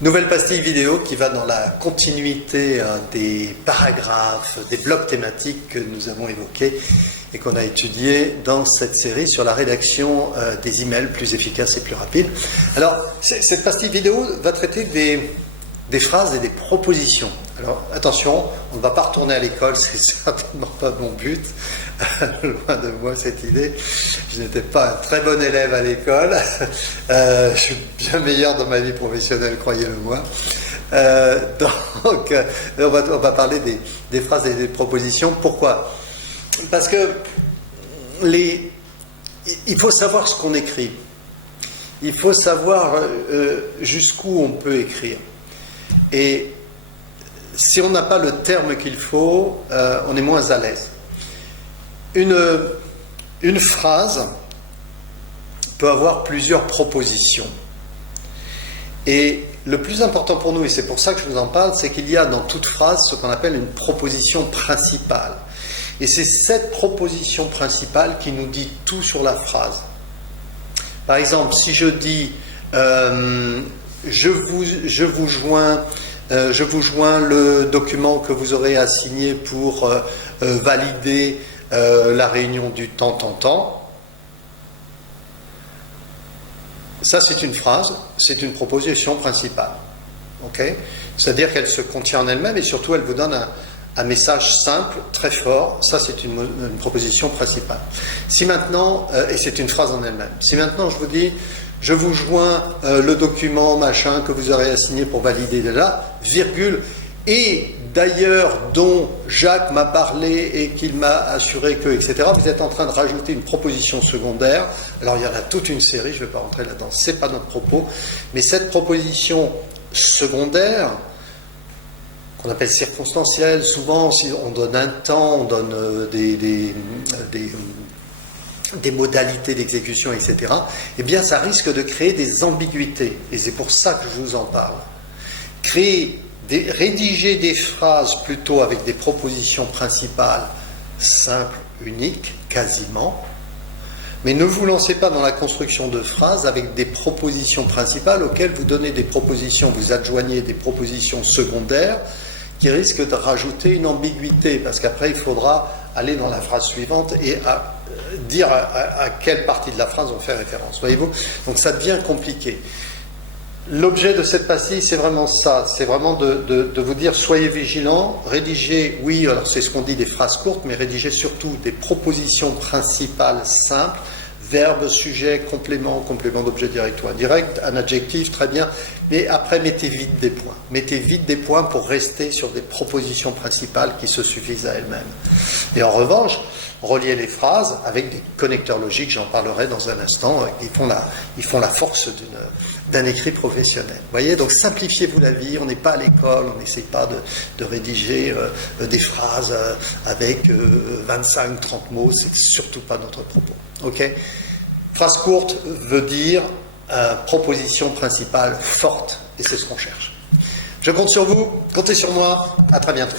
Nouvelle pastille vidéo qui va dans la continuité des paragraphes, des blocs thématiques que nous avons évoqués et qu'on a étudiés dans cette série sur la rédaction des emails plus efficaces et plus rapides. Alors, cette pastille vidéo va traiter des phrases et des propositions. Alors, attention, on ne va pas retourner à l'école, c'est certainement pas mon but. Loin de moi cette idée. Je n'étais pas un très bon élève à l'école. Je suis bien meilleur dans ma vie professionnelle, croyez-le-moi. Donc, on va parler des phrases et des propositions. Pourquoi ? Parce que il faut savoir ce qu'on écrit. Il faut savoir jusqu'où on peut écrire. Et si on n'a pas le terme qu'il faut, on est moins à l'aise. Une phrase peut avoir plusieurs propositions. Et le plus important pour nous, et c'est pour ça que je vous en parle, c'est qu'il y a dans toute phrase ce qu'on appelle une proposition principale. Et c'est cette proposition principale qui nous dit tout sur la phrase. Par exemple, si je dis je vous joins le document que vous aurez à signer pour valider la réunion du temps. Ça, c'est une phrase, c'est une proposition principale. Okay ? C'est-à-dire qu'elle se contient en elle-même et surtout, elle vous donne un message simple, très fort. Ça, c'est une proposition principale. Si maintenant, et c'est une phrase en elle-même, si maintenant je vous dis je vous joins le document, machin, que vous aurez à signer pour valider là, virgule, et d'ailleurs dont Jacques m'a parlé et qu'il m'a assuré que, etc., vous êtes en train de rajouter une proposition secondaire. Alors il y en a toute une série, je ne vais pas rentrer là-dedans, ce n'est pas notre propos, mais cette proposition secondaire, qu'on appelle circonstancielle, souvent si on donne un temps, on donne des modalités d'exécution, etc., eh bien ça risque de créer des ambiguïtés. Et c'est pour ça que je vous en parle. Rédiger des phrases plutôt avec des propositions principales simples, uniques, quasiment, mais ne vous lancez pas dans la construction de phrases avec des propositions principales auxquelles vous donnez des propositions, vous adjoignez des propositions secondaires qui risquent de rajouter une ambiguïté, parce qu'après il faudra aller dans la phrase suivante et dire à quelle partie de la phrase on fait référence. Voyez-vous ? Donc ça devient compliqué. L'objet de cette pastille, c'est vraiment ça. C'est vraiment de vous dire, soyez vigilants, rédigez, oui, alors c'est ce qu'on dit des phrases courtes, mais rédigez surtout des propositions principales simples, verbe, sujet, complément, complément d'objet direct ou indirect, un adjectif, très bien, mais après mettez vite des points. Mettez vite des points pour rester sur des propositions principales qui se suffisent à elles-mêmes. Et en revanche, reliez les phrases avec des connecteurs logiques, j'en parlerai dans un instant, ils font la force d'un écrit professionnel. Vous voyez, donc simplifiez-vous la vie, on n'est pas à l'école, on n'essaie pas de rédiger des phrases avec 25-30 mots, c'est surtout pas notre propos. Ok ? Phrase courte veut dire proposition principale forte, et c'est ce qu'on cherche. Je compte sur vous, comptez sur moi, à très bientôt.